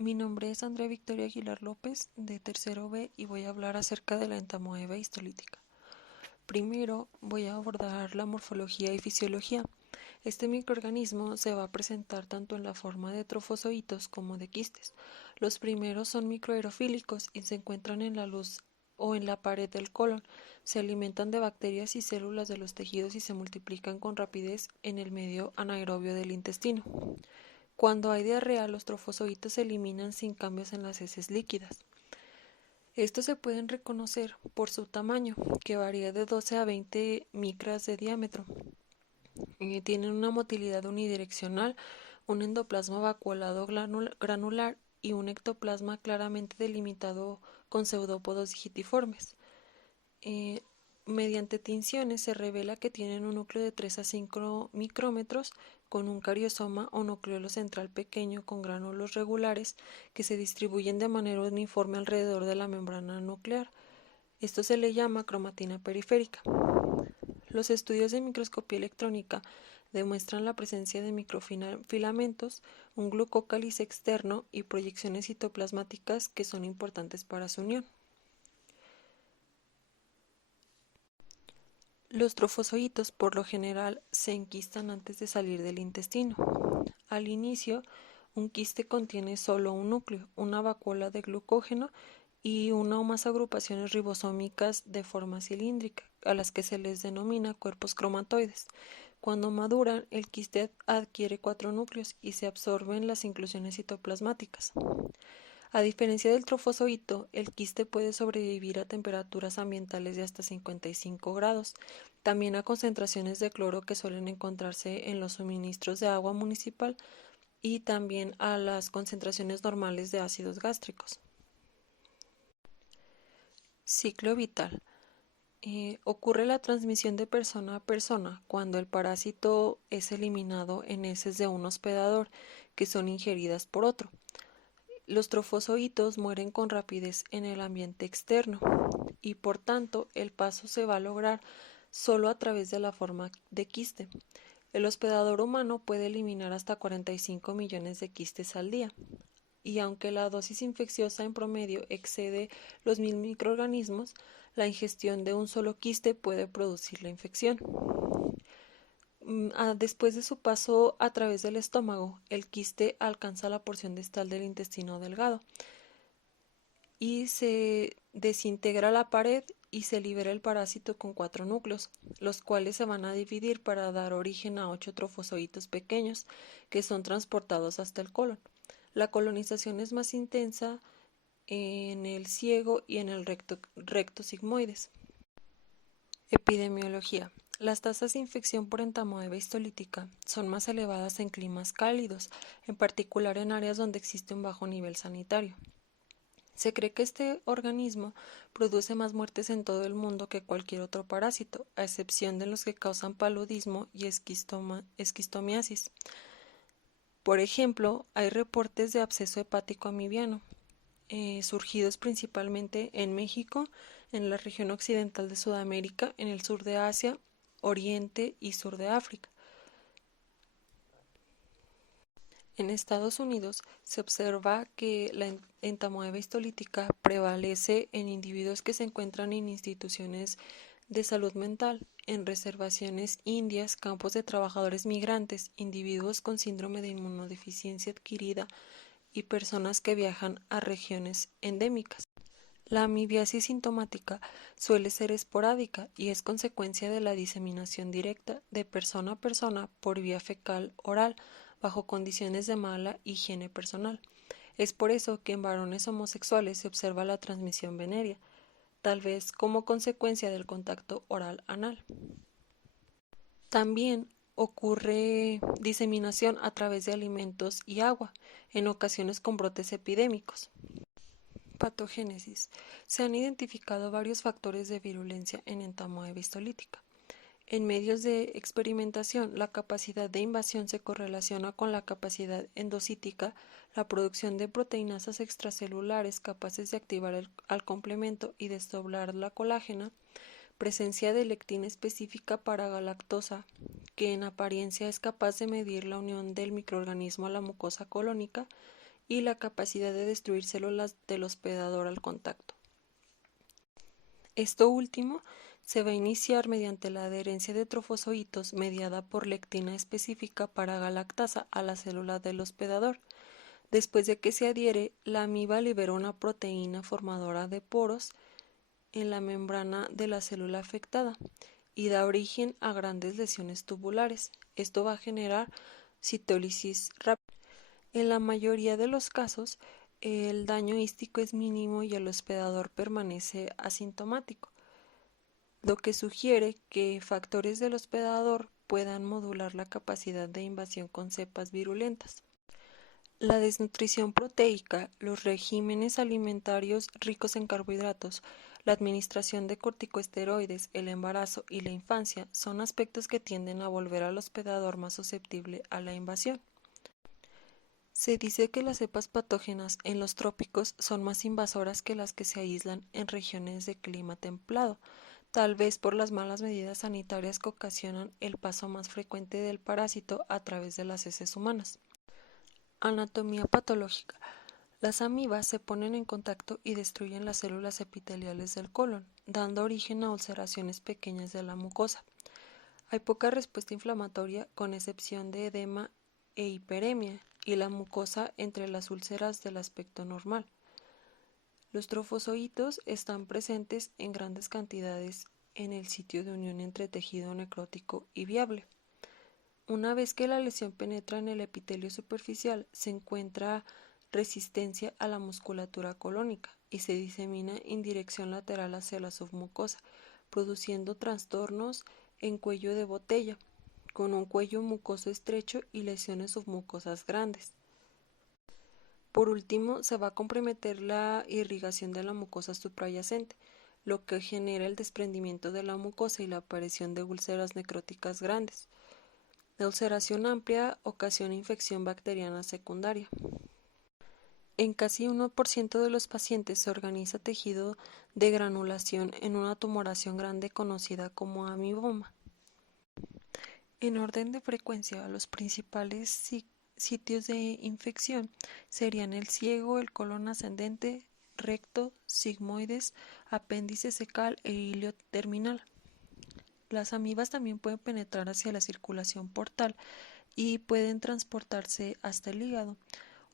Mi nombre es Andrea Victoria Aguilar López, de tercero B, y voy a hablar acerca de la entamoeba histolítica. Primero voy a abordar la morfología y fisiología. Este microorganismo se va a presentar tanto en la forma de trofozoitos como de quistes. Los primeros son microaerofílicos y se encuentran en la luz o en la pared del colon. Se alimentan de bacterias y células de los tejidos y se multiplican con rapidez en el medio anaerobio del intestino. Cuando hay diarrea, los trofozoitos se eliminan sin cambios en las heces líquidas. Estos se pueden reconocer por su tamaño, que varía de 12 a 20 micras de diámetro. Tienen una motilidad unidireccional, un endoplasma vacuolado granular y un ectoplasma claramente delimitado con pseudópodos digitiformes. Eh, Mediante tinciones se revela que tienen un núcleo de 3 a 5 micrómetros con un cariosoma o nucleolo central pequeño con gránulos regulares que se distribuyen de manera uniforme alrededor de la membrana nuclear. Esto se le llama cromatina periférica. Los estudios de microscopía electrónica demuestran la presencia de microfilamentos, un glucócálice externo y proyecciones citoplasmáticas que son importantes para su unión. Los trofozoitos por lo general se enquistan antes de salir del intestino. Al inicio, un quiste contiene solo un núcleo, una vacuola de glucógeno y una o más agrupaciones ribosómicas de forma cilíndrica, a las que se les denomina cuerpos cromatoides. Cuando maduran, el quiste adquiere 4 núcleos y se absorben las inclusiones citoplasmáticas. A diferencia del trofozoito, el quiste puede sobrevivir a temperaturas ambientales de hasta 55 grados, también a concentraciones de cloro que suelen encontrarse en los suministros de agua municipal y también a las concentraciones normales de ácidos gástricos. Ciclo vital. Ocurre la transmisión de persona a persona cuando el parásito es eliminado en heces de un hospedador que son ingeridas por otro. Los trofozoitos mueren con rapidez en el ambiente externo y por tanto el paso se va a lograr solo a través de la forma de quiste. El hospedador humano puede eliminar hasta 45 millones de quistes al día y aunque la dosis infecciosa en promedio excede los 1000 microorganismos, la ingestión de un solo quiste puede producir la infección. Después de su paso a través del estómago, el quiste alcanza la porción distal del intestino delgado y se desintegra la pared y se libera el parásito con 4 núcleos, los cuales se van a dividir para dar origen a 8 trofozoitos pequeños que son transportados hasta el colon. La colonización es más intensa en el ciego y en el recto sigmoides. Epidemiología. Las tasas de infección por entamoeba histolítica son más elevadas en climas cálidos, en particular en áreas donde existe un bajo nivel sanitario. Se cree que este organismo produce más muertes en todo el mundo que cualquier otro parásito, a excepción de los que causan paludismo y esquistomiasis. Por ejemplo, hay reportes de absceso hepático amibiano, surgidos principalmente en México, en la región occidental de Sudamérica, en el sur de Asia, Oriente y sur de África. En Estados Unidos se observa que la entamoeba histolítica prevalece en individuos que se encuentran en instituciones de salud mental, en reservaciones indias, campos de trabajadores migrantes, individuos con síndrome de inmunodeficiencia adquirida y personas que viajan a regiones endémicas. La amibiasis sintomática suele ser esporádica y es consecuencia de la diseminación directa de persona a persona por vía fecal oral bajo condiciones de mala higiene personal. Es por eso que en varones homosexuales se observa la transmisión venérea, tal vez como consecuencia del contacto oral anal. También ocurre diseminación a través de alimentos y agua, en ocasiones con brotes epidémicos. Patogénesis. Se han identificado varios factores de virulencia en entamoeba histolítica. En medios de experimentación, la capacidad de invasión se correlaciona con la capacidad endocítica, la producción de proteínasas extracelulares capaces de activar al complemento y desdoblar la colágena, presencia de lectina específica para galactosa, que en apariencia es capaz de medir la unión del microorganismo a la mucosa colónica, y la capacidad de destruir células del hospedador al contacto. Esto último se va a iniciar mediante la adherencia de trofozoitos mediada por lectina específica para galactasa a la célula del hospedador. Después de que se adhiere, la amiba libera una proteína formadora de poros en la membrana de la célula afectada y da origen a grandes lesiones tubulares. Esto va a generar citólisis rápida. En la mayoría de los casos, el daño hístico es mínimo y el hospedador permanece asintomático, lo que sugiere que factores del hospedador puedan modular la capacidad de invasión con cepas virulentas. La desnutrición proteica, los regímenes alimentarios ricos en carbohidratos, la administración de corticosteroides, el embarazo y la infancia son aspectos que tienden a volver al hospedador más susceptible a la invasión. Se dice que las cepas patógenas en los trópicos son más invasoras que las que se aíslan en regiones de clima templado, tal vez por las malas medidas sanitarias que ocasionan el paso más frecuente del parásito a través de las heces humanas. Anatomía patológica. Las amibas se ponen en contacto y destruyen las células epiteliales del colon, dando origen a ulceraciones pequeñas de la mucosa. Hay poca respuesta inflamatoria, con excepción de edema e hiperemia, y la mucosa entre las úlceras del aspecto normal. Los trofozoitos están presentes en grandes cantidades en el sitio de unión entre tejido necrótico y viable. Una vez que la lesión penetra en el epitelio superficial, se encuentra resistencia a la musculatura colónica y se disemina en dirección lateral hacia la submucosa, produciendo trastornos en cuello de botella, con un cuello mucoso estrecho y lesiones submucosas grandes. Por último, se va a comprometer la irrigación de la mucosa suprayacente, lo que genera el desprendimiento de la mucosa y la aparición de úlceras necróticas grandes. La ulceración amplia ocasiona infección bacteriana secundaria. En casi 1% de los pacientes se organiza tejido de granulación en una tumoración grande conocida como amiboma. En orden de frecuencia, los principales sitios de infección serían el ciego, el colon ascendente, recto, sigmoides, apéndice cecal e ilio terminal. Las amibas también pueden penetrar hacia la circulación portal y pueden transportarse hasta el hígado,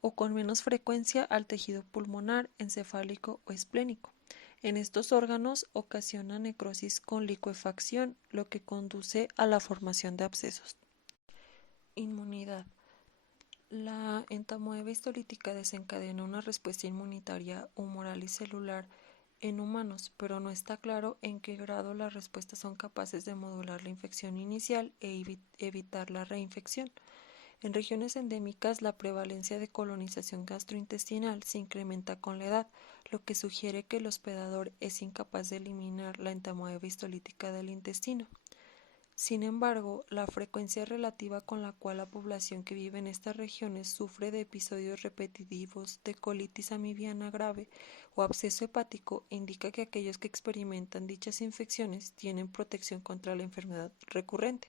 o con menos frecuencia al tejido pulmonar, encefálico o esplénico. En estos órganos ocasiona necrosis con licuefacción, lo que conduce a la formación de abscesos. Inmunidad. La entamoeba histolítica desencadena una respuesta inmunitaria humoral y celular en humanos, pero no está claro en qué grado las respuestas son capaces de modular la infección inicial e evitar la reinfección. En regiones endémicas, la prevalencia de colonización gastrointestinal se incrementa con la edad, lo que sugiere que el hospedador es incapaz de eliminar la entamoeba histolítica del intestino. Sin embargo, la frecuencia relativa con la cual la población que vive en estas regiones sufre de episodios repetitivos de colitis amibiana grave o absceso hepático indica que aquellos que experimentan dichas infecciones tienen protección contra la enfermedad recurrente.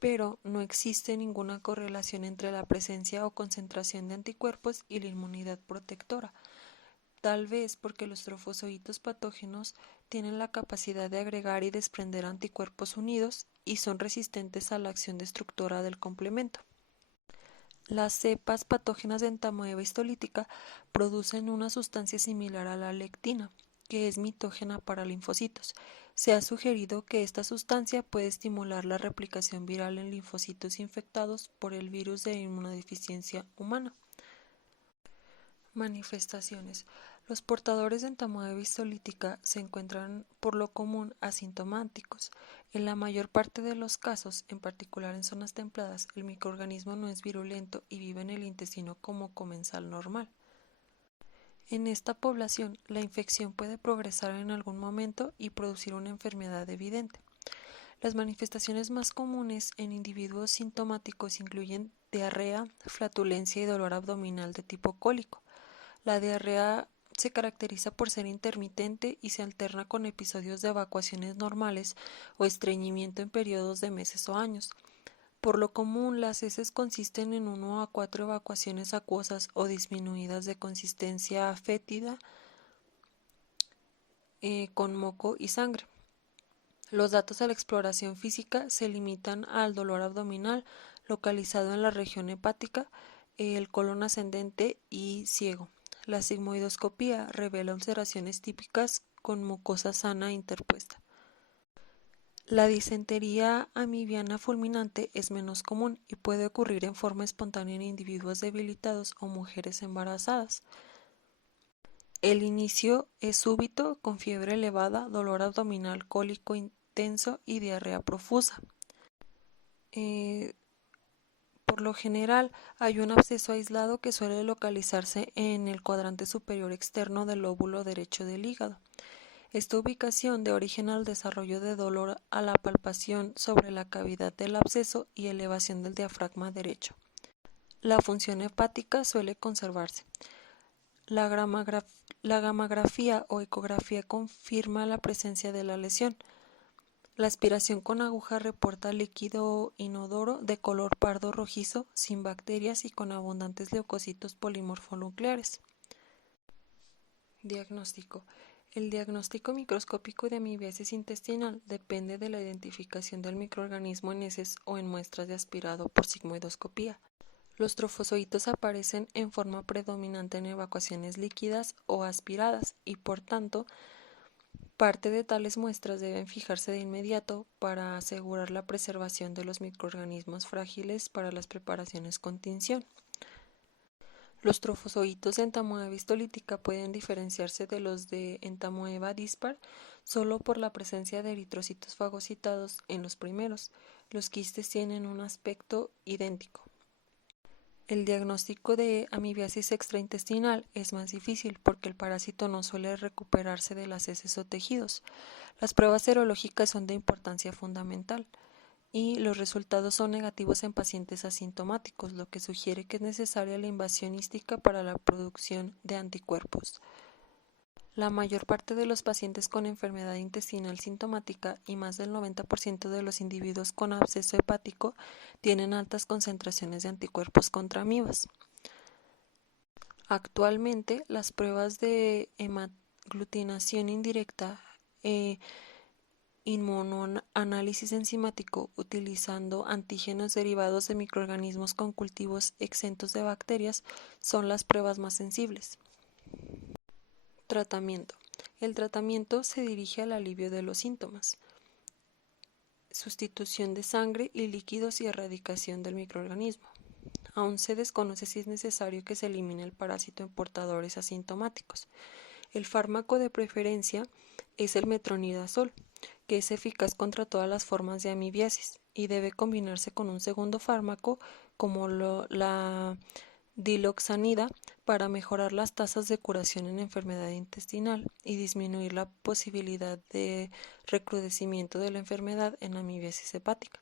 Pero no existe ninguna correlación entre la presencia o concentración de anticuerpos y la inmunidad protectora, tal vez porque los trofozoitos patógenos tienen la capacidad de agregar y desprender anticuerpos unidos y son resistentes a la acción destructora del complemento. Las cepas patógenas de entamoeba histolítica producen una sustancia similar a la lectina, que es mitógena para linfocitos. Se ha sugerido que esta sustancia puede estimular la replicación viral en linfocitos infectados por el virus de inmunodeficiencia humana. Manifestaciones. Los portadores de entamoeba histolítica se encuentran por lo común asintomáticos. En la mayor parte de los casos, en particular en zonas templadas, el microorganismo no es virulento y vive en el intestino como comensal normal. En esta población, la infección puede progresar en algún momento y producir una enfermedad evidente. Las manifestaciones más comunes en individuos sintomáticos incluyen diarrea, flatulencia y dolor abdominal de tipo cólico. La diarrea se caracteriza por ser intermitente y se alterna con episodios de evacuaciones normales o estreñimiento en periodos de meses o años. Por lo común, las heces consisten en 1 a 4 evacuaciones acuosas o disminuidas de consistencia fétida con moco y sangre. Los datos de la exploración física se limitan al dolor abdominal localizado en la región hepática, el colon ascendente y ciego. La sigmoidoscopía revela ulceraciones típicas con mucosa sana interpuesta. La disentería amibiana fulminante es menos común y puede ocurrir en forma espontánea en individuos debilitados o mujeres embarazadas. El inicio es súbito, con fiebre elevada, dolor abdominal cólico intenso y diarrea profusa. Por lo general, hay un absceso aislado que suele localizarse en el cuadrante superior externo del lóbulo derecho del hígado. Esta ubicación da origen al desarrollo de dolor a la palpación sobre la cavidad del absceso y elevación del diafragma derecho. La función hepática suele conservarse. La gamografía o ecografía confirma la presencia de la lesión. La aspiración con aguja reporta líquido inodoro de color pardo rojizo, sin bacterias y con abundantes leucocitos polimorfonucleares. Diagnóstico. El diagnóstico microscópico de amibiasis intestinal depende de la identificación del microorganismo en heces o en muestras de aspirado por sigmoidoscopía. Los trofozoitos aparecen en forma predominante en evacuaciones líquidas o aspiradas y, por tanto, parte de tales muestras deben fijarse de inmediato para asegurar la preservación de los microorganismos frágiles para las preparaciones con tinción. Los trofozoitos de entamoeba histolítica pueden diferenciarse de los de entamoeba dispar solo por la presencia de eritrocitos fagocitados en los primeros. Los quistes tienen un aspecto idéntico. El diagnóstico de amibiasis extraintestinal es más difícil porque el parásito no suele recuperarse de las heces o tejidos. Las pruebas serológicas son de importancia fundamental y los resultados son negativos en pacientes asintomáticos, lo que sugiere que es necesaria la invasión hística para la producción de anticuerpos. La mayor parte de los pacientes con enfermedad intestinal sintomática y más del 90% de los individuos con absceso hepático tienen altas concentraciones de anticuerpos contra amibas. Actualmente, las pruebas de hemaglutinación indirecta inmunoanálisis enzimático utilizando antígenos derivados de microorganismos con cultivos exentos de bacterias son las pruebas más sensibles. Tratamiento. El tratamiento se dirige al alivio de los síntomas, sustitución de sangre y líquidos y erradicación del microorganismo. Aún se desconoce si es necesario que se elimine el parásito en portadores asintomáticos. El fármaco de preferencia es el metronidazol, que es eficaz contra todas las formas de amibiasis y debe combinarse con un segundo fármaco como la diloxanida para mejorar las tasas de curación en enfermedad intestinal y disminuir la posibilidad de recrudecimiento de la enfermedad en amibiasis hepática.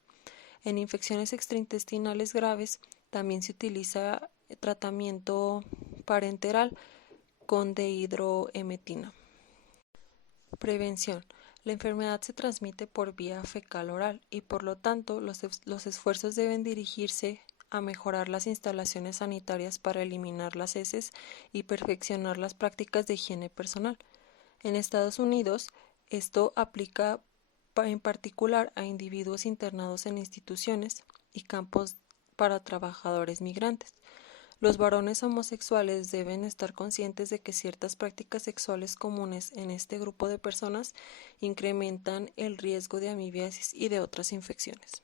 En infecciones extraintestinales graves también se utiliza tratamiento parenteral con dehidroemetina. Prevención. La enfermedad se transmite por vía fecal-oral y por lo tanto los esfuerzos deben dirigirse a mejorar las instalaciones sanitarias para eliminar las heces y perfeccionar las prácticas de higiene personal. En Estados Unidos, esto aplica en particular a individuos internados en instituciones y campos para trabajadores migrantes. Los varones homosexuales deben estar conscientes de que ciertas prácticas sexuales comunes en este grupo de personas incrementan el riesgo de amibiasis y de otras infecciones.